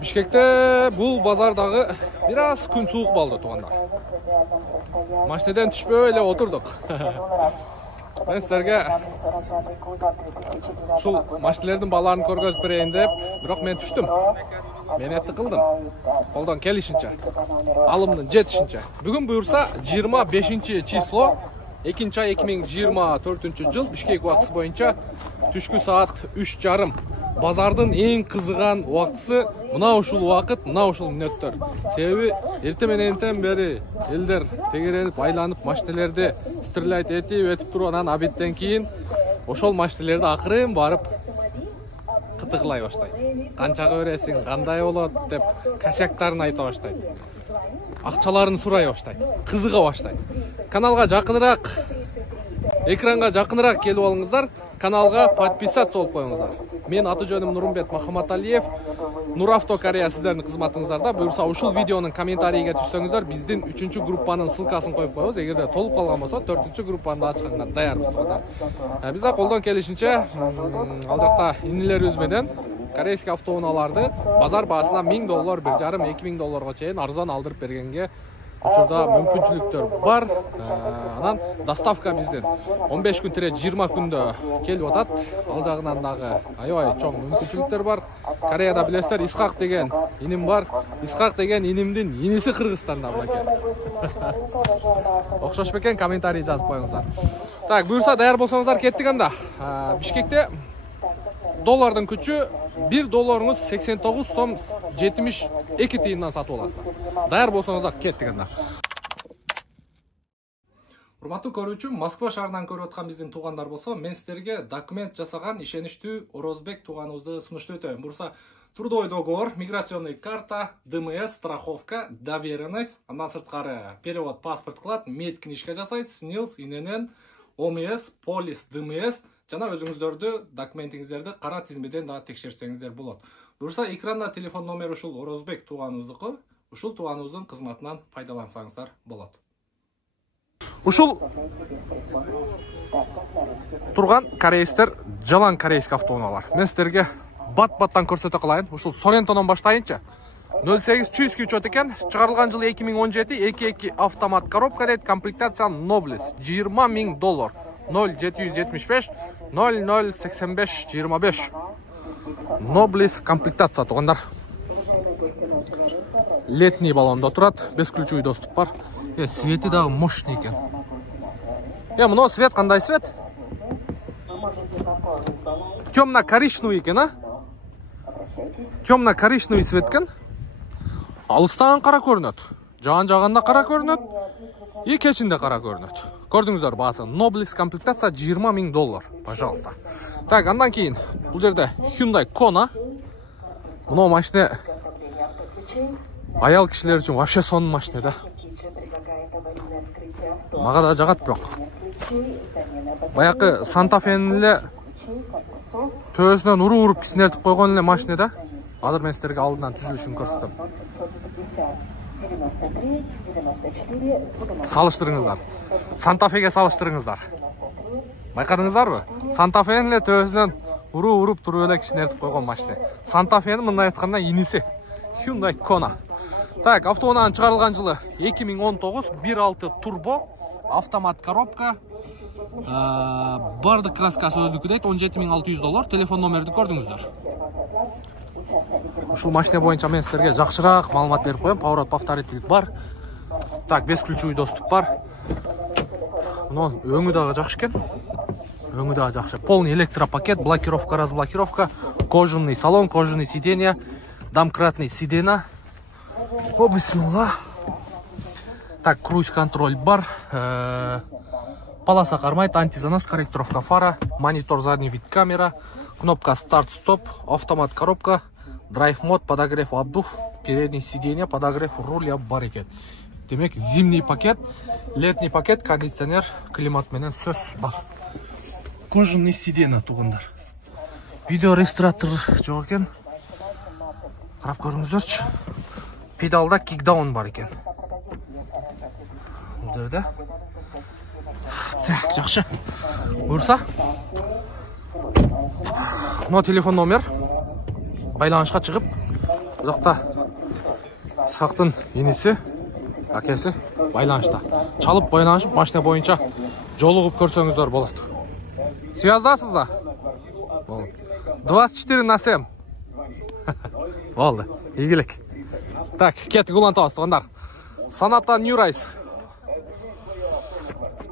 Бишкекте бул базардагы бир аз күн суук болду туугандар. Машинеден түшпөй эле отурдук. Мен силерге ушул машинелердин бааларын көргөзүп берейин деп, бирок мен түштүм. Менетти кылдым. Колдон келишинче, алымдын жетишинче. Бүгүн буюрса 25 число 2-ай 2024 жыл Бишкек убактысы боюнча түшкү саат 3:30. Базардын эң кызыган убактысы мына ушул убакыт, мына ушул мүнөттөр. Себеби эрте мененден бери элдер тегеренип, айланып, машинелерди стреляйт этип туруп, анан обедтен кийин ошол машинелерди акырын барып кытыклай баштайт. Канчага бересиң, кандай болот деп косяктарын айта баштайт. Акчаларын сурай баштайт, кызыга баштайт. Каналга жакыныраак, экранга жакыныраак келип алыңыздар, каналга подписаться болуп коюңуздар. Мен аты жөнүм Нурмбет Махаматалиев. Нуравто Корея сиздердин кызматыңыздарда. Буюрса ушул видеонун комментарийге түшсөңүздөр, биздин 3-группанын ссылкасын коюп коебуз. Эгерде толуп калган болсо 4-группаны ачканга даярбыз. Биз да колдон келишинче ал жакта инилерибиз менен корейский автоунааларды базар баасына $1000, $1,500-$2,000 чейин арзан алдырып бергенге учурда мүмкүнчүлүктөр бар. Анан доставка бизден 15 күн-20 күндө келип атат. Ал жагынан дагы аябай чоң мүмкүнчүлүктөр бар. Кореяда билесиздер, Исхак деген иним бар. Исхак деген инимдин иниси Кыргызстанда бакен. Окшош бекен, комментарий жазып коюңуздар. Так, буюрса даяр болсоңуздар кеттик анда. Бишкекте доллардын күчү $1 89 сом 72 тыйындан сатып аласыздар. Даяр болсоңуздар кеттик анда. Урматтуу көрүүчү, Москва шаарынан көрүп аткан биздин туугандар болсо, мен сиздерге документ жасаган ишеничтүү Орозбек тууганыбызды сунуштап өтөйм. Бурса трудовой договор, миграционный карта, ДМС, страховка, доверенность, андан сырткары перевод паспорт кылат, медкнижка жасайт, СНИЛС, ИНН, ОМС, полис, ДМС, жана өзүңүздөрдү документиңиздерди кара тизмеден да текшерсеңиздер болот. Бурса экранда телефон номери ушул Орозбек тууганыбыздыкы, ушул тууганыбыздын кызматынан пайдалансаңыздар болот. Ушул турган корейстер жалаң корейский автоунаалар. Мен сиздерге бат-баттан көрсөтө калайын. Ушул Сорентонон баштайынчы. 08-300 учет экен. Чыгарылган жылы 2017, 2-2 автомат коробка дейт, комплектация Nobles, $20,000. 0775 0085 25. Nobles комплектация тугандар. Летний баллонда турат, бесключевый доступ бар. Свети дагы мощный экен. Мына свет кандай свет? Темно-коричневый экен, а? Темно-коричневый свет экен. Алыстан кара көрүнөт. Жаган-жаганда кара көрүнөт. И кечинде кара көрүнөт. Көрдүңүздөр баасы. Nobles комплектация $20,000. Пожалуйста. Так, андан кийин бул жерде Hyundai Kona. Мына машина аял кишилер үчүн вообще сонун машина да. Мага да жагат бирок. Баякы Santa Fe'нин эле төбөсүнөн уруп кисинертип койгон эле машина да. Азыр мен сиздерге алдынан түзүлүшүн көрсөтөм. Салыштырыңыздар. Santa Fe'ге салыштырыңыздар. Байкадыңыздарбы? Santa Fe'нин эле төбөсүнөн уруп туруп эле кисинертип койгон машина. Santa Fe'нин мындай айтканда иниси Hyundai Kona. Так, автоунаанын чыгарылган жылы 2019, 1.6 турбо, автомат коробка. Бардык краскасы өздүкү дейт, $17,600. Телефон номерди көрдүңүздөр. Ушул машина боюнча мен сиздерге жакшыраак маалымат берип коем. Поворот повторитель бар. Так, бесключевый доступ бар. Мына өңү дагы жакшы экен. Өңү дагы жакшы. Полный электропакет, блокировка, разблокировка, кожаный салон, кожаный сиденья, домкратный сиденья. О, бисмилла. Так, круиз-контроль бар. Полоса кармайт, антизанос, корректировка фара, монитор задний вид камера, кнопка старт-стоп, автомат коробка, драйв-мод, подогрев обдув, переднее сиденье, подогрев руля бар экен. Демек, зимний пакет, летний пакет, кондиционер, климат менен сөз бар. Кожаный сиденье тугандар. Видеорегистратор жок экен. Карап көрүңүздөрчү. Педалда кикдаун бар экен. Бул жерде. Так, жакшы. Буюрса. Мына телефон номер. байланышқа шығып, ұзақта Сақтың енесі, әкесі байланышта. Çalып байланышып, машина бойынша жолығып көрсеңіздер болады. Связдасыздар? 24/7. Болды, игілік. Так, кеттік ұлантауыз тұғандар. Sonata New Rise.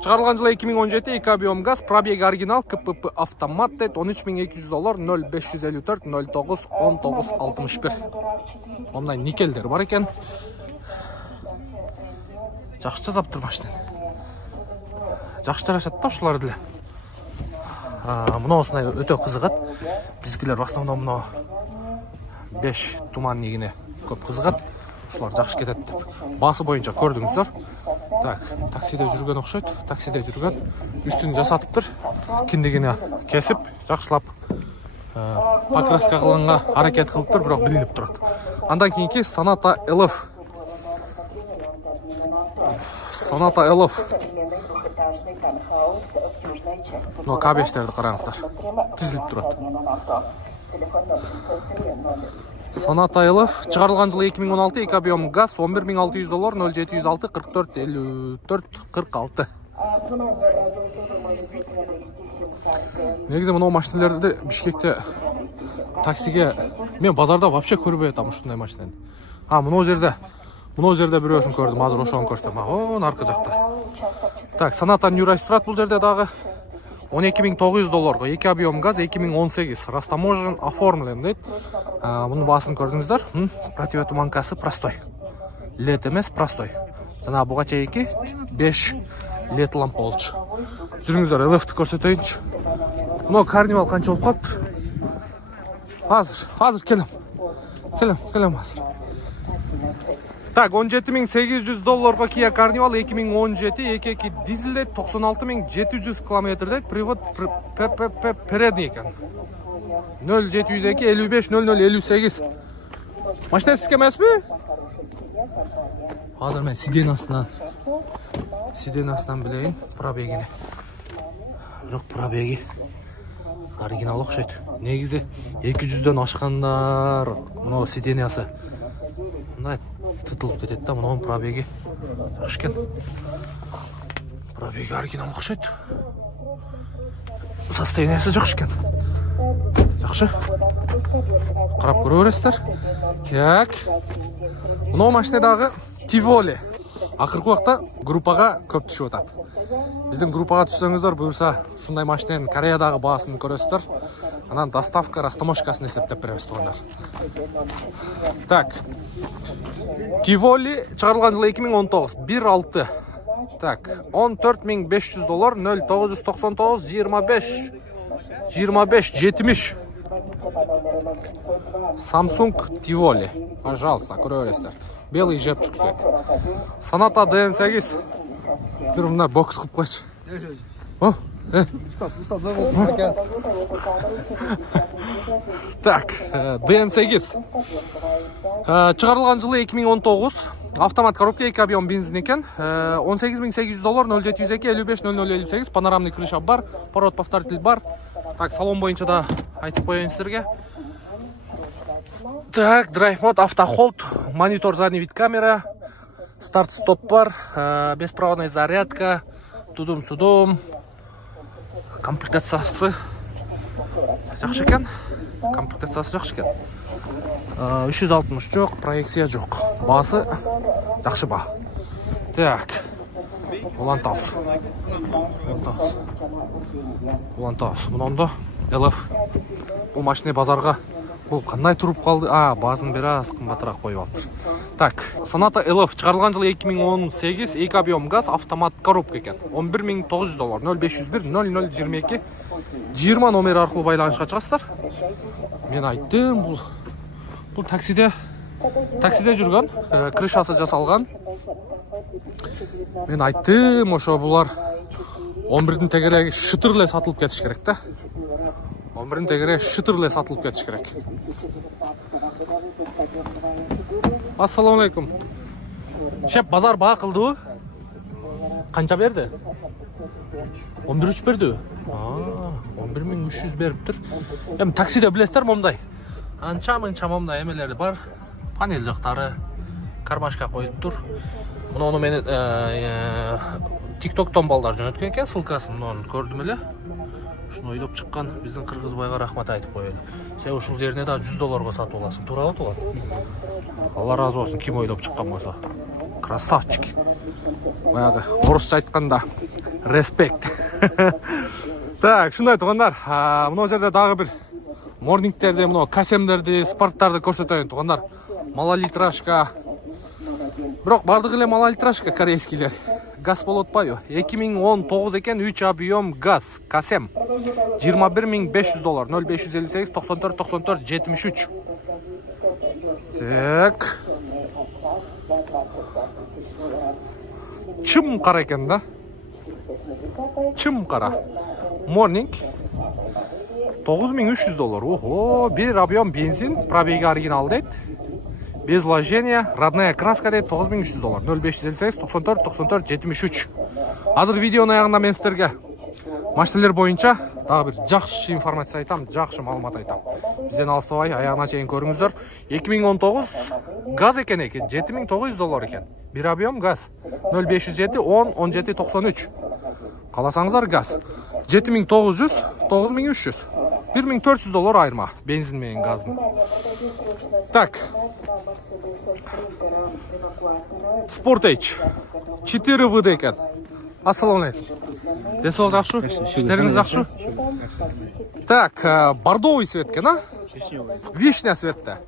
Шығарылған жылы 2017, 2 объем газ, пробег оригинал, КПП автомат, $13,200, 0554 09 19 61. Ондай никелдер бар екен. Жақсы жазап тұр машина. Жақсы жарашады тошылар ділі. Мұна осындай өте қызығат. Біздікілер бастауында мұна 5 туман негіне көп қызығат. Шулар жақсы кетеді деп. Басы бойынша көрдіңіздер. Так, таксиде жүрген оқшайды. Таксиде жүрген. Үстін жасатып тұр. Киндегені кесіп, жақшылап покраска қылғанға әрекет қылып тұр, бірақ білініп тұрады. Андан кейінгі Sonata LF. Sonata LF. Но К5-терді қараңыздар. Тізіліп тұрады. Sonata LF шығарылған жылы 2016, 2 объем газ, $11,600, 0706 44 54 46. Негізі мұнау машинелерді Бішкекте таксиге мен базарда вообще көрбей атам ұшындай машинені. Мұнау жерде біреуісін көрдім, азыр ошауын көрсем. Арқа жақта. Так, Sonata New Rise тұрады бұл жерде дағы. $12,900, 2 объем газ, 2018. Растаможен оформлен дейді. Бұның басын көрдіңіздер. Противотуманкасы простой. Лет емес простой. Жаңа бұға чейкі 5 лет лампа олчы. Жүріңіздер, LF-ті көрсетейінші. Мұны карнивал қанша болып қап? Азыр келем азыр. Так, $17,800 Kia Carnival 2017, 2 дизелде 96,700 км. Привод передний екен. 0702 55 0058. Машина сізге емес пе? Азыр мен сиден астынан білейін пробегіне. Жоқ, пробеги оригинал оқшайды. Негізі 200-ден ашқандар мұнау сидениясы. Мұнай тұтылып кетеді да, мұнауын пробеги жақшыкен. Пробеги оригинал оқшайды. Состояниясы жақшыкен. Жақшы. Қарап көру өрестер. Так. Мұнау машинадағы Tivoli. Ақырғы уақытта группаға көп түші өтады. Біздің группаға түссеңіздер, бұйырса, шундай машиненің Кореядағы бағасын көресіздер. Анан доставка, растаможкасын есептеп береміз тұғандар. Так. Tivoli шығарылған жылы 2019, 1.6. Так, $14,500, 0999 25 70. Samsung Tivoli. Пожалуйста, көрі өрестер. Белый жеп жүксет. Sonata DN8. Түрімді бокс қып қойшы. Так, DN8. Шығарылған жылы 2019. Автомат коробка 2 объем бензин екен. $18,800, 0702 55 0058. Панорамный крыша бар. Пород повторитель бар. Так, салон бойынша да айтып қойын сіздерге. Так, драйв мод, автохолд, монитор задний вид камера, старт-стоп бар, беспроводная зарядка, тудум-судум, комплектациясы жақсы екен. 360 жоқ, проекция жоқ. Басы жақсы ба. Так, улантауыз. Мұнында LF. Бұл машина базарға бұл қандай тұрып қалды? Базын біраз қымбатырақ қойып алыпты. Так, Sonata LF шығарылған жылы 2018, 2 объем газ, автомат коробка екен. $11,900, 0501 0022 20 номер арқылы байланышқа шығасыздар. Мен айттым, бұл таксиде жүрген, крышасы жасалған. Мен айттым, ошо бұлар 11-дің тегерегі шүтірле сатылып кетіш керек та. 11-дің тегерегі шүтірле сатылып кетіш керек. Ассаламу алейкум. Шеп, базар баға қылды? Қанша берді? 13 берді? 11,300 беріп тұр. Таксиде білесіздер мұндай. Анча-мынча момундай эмелери бар. Панель жактары кармашка коюлуптур. Муну мен TikToктон балдар жөнөткөн экен, ссылкасын муну көрдүм эле. Ушуну ойлоп чыккан биздин Кыргызбайга рахмат айтып коелу. Сен ушул жерине да $100 сатып аласың, туурабы тууган? Алла разы болсун, ким ойлоп чыккан болсо. Красавчик. Баягы орусча айтканда респект. Так, шундай туугандар. Мына жерде дагы бир морнингтерди, мына касемдерди, спарктарды көрсөтөйүн туугандар. Малолитражка. Бирок бардыгы эле малолитражка корейскийлер. Газ болуп атпайбы? 2019 экен, 3 объем газ, касем. $21.500, 0558 94 94 73. Так. Чым кара экен да? Чым кара. Morning. $9300. Ого, bir объем бензин, пробеги оригинал дейт. Без вложения, родная краска дейт, $9300. 0558 94 94 73. Азыр видеонун аягында мен сиздерге машиналар боюнча дагы бир жакшы информация айтам, жакшы маалымат айтам. Бизден алыстабай аягына чейин көрүңүздөр. 2019 газ экен, $7900 экен. Bir объем газ. 0507 10 17 93. Каласаңыздар газ. 7900, 9300. $1400 айырма бензин менен газдын. Так. Sportage 4 ВД экен. Ассаламу алейкум. Десоң жакшы? Иштериңиз жакшы? Так, бордовый цвет экен, а? Вишня цветте.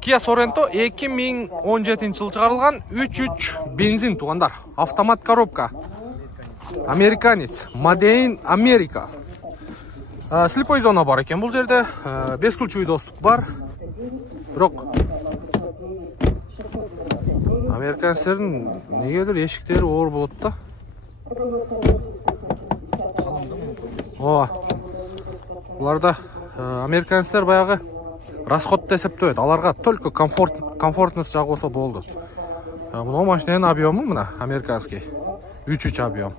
Kia Sorento 2017 жыл чыгарылган 3.3 бензин туугандар. Автомат коробка. Американец. Made America. Слепой зона бар экен бул жерде. Бесключевый доступ бар. Бирок американецтердин негедир эшиктери оор болот да. Буларда американецтер баягы расходду эсептебейт. Аларга только комфортность жагы болсо болду. Мына машинанын объему мына американский 3.3 объем.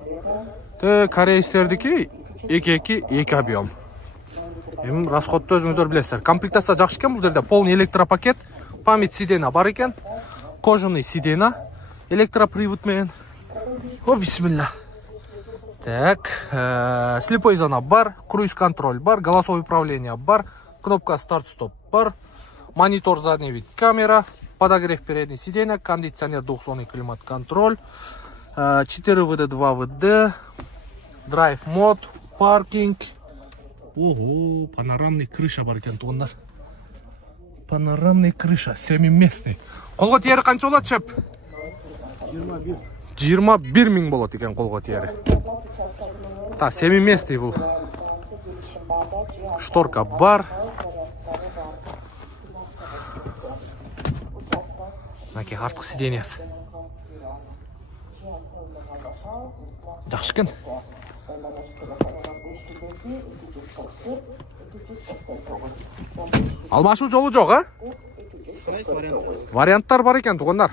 Корейстердики 2.2 объем. Эми расходду өзүңүздөр билесиздер. Комплектация жакшы экен бул жерде. Полный электропакет, память сидена бар экен. Кожаный сидена, электропривод менен. О, бисмилля. Так, слепой зона бар, круиз-контроль бар, голосовое управление бар, кнопка старт-стоп бар, монитор задний вид, камера, подогрев передней сиденья, кондиционер, двухзонный климат-контроль, 4 ВД, 2 ВД, драйв-мод, паркинг. Ого, панорамный крыша бар экен туугандар. Панорамный крыша, 7-местный. Колго тиери канча болот, шеп? 21 миң болот экен колго тиери. Та, 7-местный бул. Шторка бар. Мынакей артқы сиденьясы. Жакшы экен. Алмашуу жолу жок, а? Варианттар бар экен туугандар.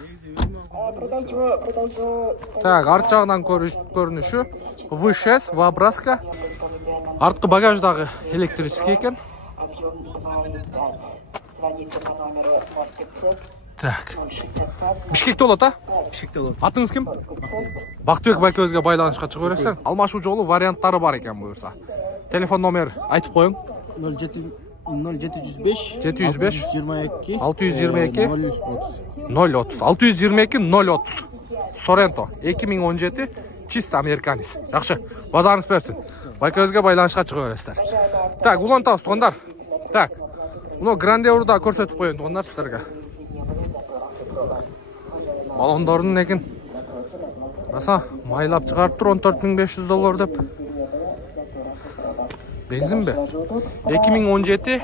Так, арт жагынан көрүнүшү V6 V-образка. Арткы багаждагы электрический экен. Так. Бишкекте болот, а? Бишкекте болот. Атыңыз ким? Бактыбек байкебизге байланышка чыгып бересиздер. Алмашуу жолу варианттары бар экен буюрса. Телефон номер айтып коюң. 0705 705 622 622 030 622 030 Sorento 2017 чисто американец. Жакшы. Базарыңыз берсин. Байкебизге байланышка чыгып бересиздер. Так, улантабыз туугандар. Так. Муну Грандеурда көрсөтүп коеюн туугандар сиздерге. Балондордун экин раса майлап чыгарып тур $14.500 деп. Бензин бе? 2017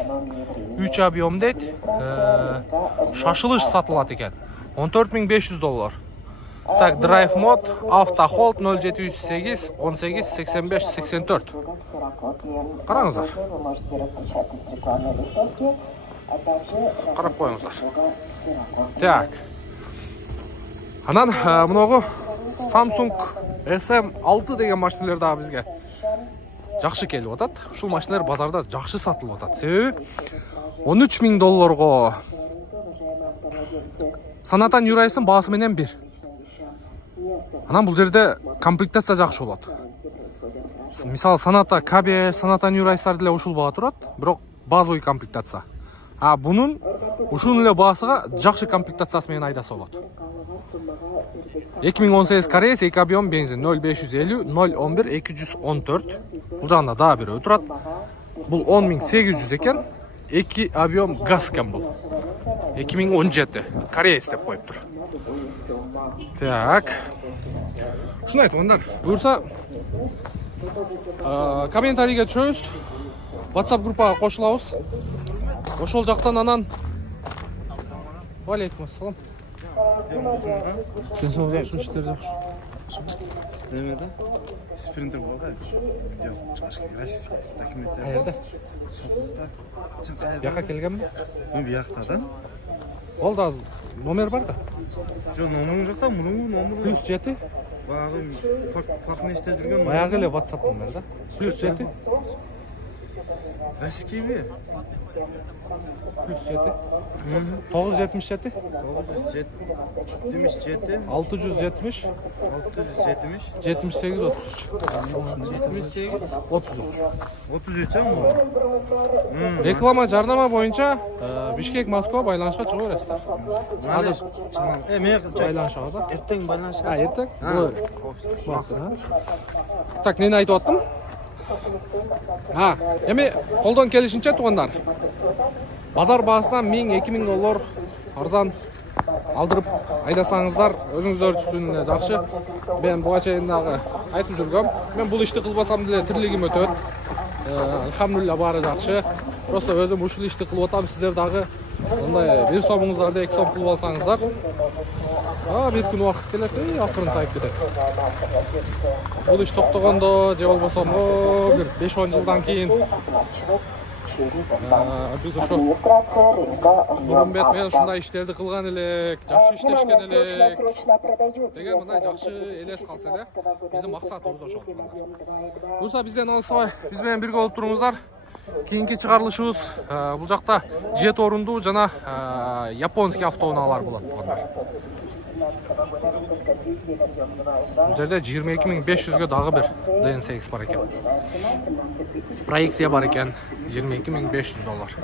3 объем дейт. Шашылыш сатылат экен. $14.500. Так, драйв мод, автохолд 0708 18 85 84. Караңыздар. Карап коюңуздар. Так. Анан мыногу Samsung SM6 деген машиналар да бизге жакшы келип атат. Ушул машиналар базарда жакшы сатылып атат. Себеби $13.000 долларга. Sonata New Rice'ın baası менен 1. Анан бул жерде комплектация жакшы болот. Мисалы Sonata KB, Sonata New Rice'дар деле ушул баа турат, бирок базовый комплектация. А бунун ушул эле баасыга жакшы комплектациясы менен айдаса болот. 2018 Корейс 2 объем бензин 0550 011 214. Бул жагында дагы бирөө турат. Бул 10.800 экен. 2 объем газ экен бул. 2017 Корейс деп коюптур. Так. Шуну айтыңдар. Буюрса комментарийге түшөбүз. WhatsApp группага кошулабыз. Ошол жактан анан Алейкум ассалам. Денсаулык жакшы, иштер жакшы. Немеде? Спринтер болду. Жок, чыгышка российский документтер. Каерде? Сокулда. Сен каерде? Бияка келгенби? Мен биякта да. Ол да номер бар да. Жок, номерим жок да, мурунку номеру. +7. Багы паркны иште жүргөн. Баягы эле WhatsApp номер да. +7. Российский. +7. 977 977 670 78 33. 78 33 mu? Реклама жарнама боюнча Бишкек Москва байланышка чыга бересиздер. Азыр мен байланышабыз. эртең байланышка. Эртең? Так, нени айтып аттым? Эми колдон келишинче туугандар. Базар баасынан $1000-2000 арзан алдырып айдасаңыздар, өзүңүздөр үчүн жакшы. Мен буга чейин дагы айтып жүргөм. Мен бул ишти кылбасам деле тирлигим өтөт. Алхамдулилла баары жакшы. Просто өзүм ушул ишти кылып атам, сиздер дагы мындай 1 сомуңуздарды 2 сом кылып алсаңыздар. Бир күн убакыт келет, акырын тайып кетет. Бул иш токтогондо же болбосо бир 5-10 жылдан кийин биз ошо мурун мен ушундай иштерди кылган элек, жакшы иштешкен элек деген мындай жакшы элес калса эле биздин максатыбыз ошол. Буюрса бизден алысбай, биз менен бирге болуп туруңуздар. Кийинки чыгарылышыбыз бул жакта 7 орундуу жана японский автоунаалар болот тугандар. Бул жерде 22.500ге дагы бир DN8 бар экен. Проекция бар экен, $22.500.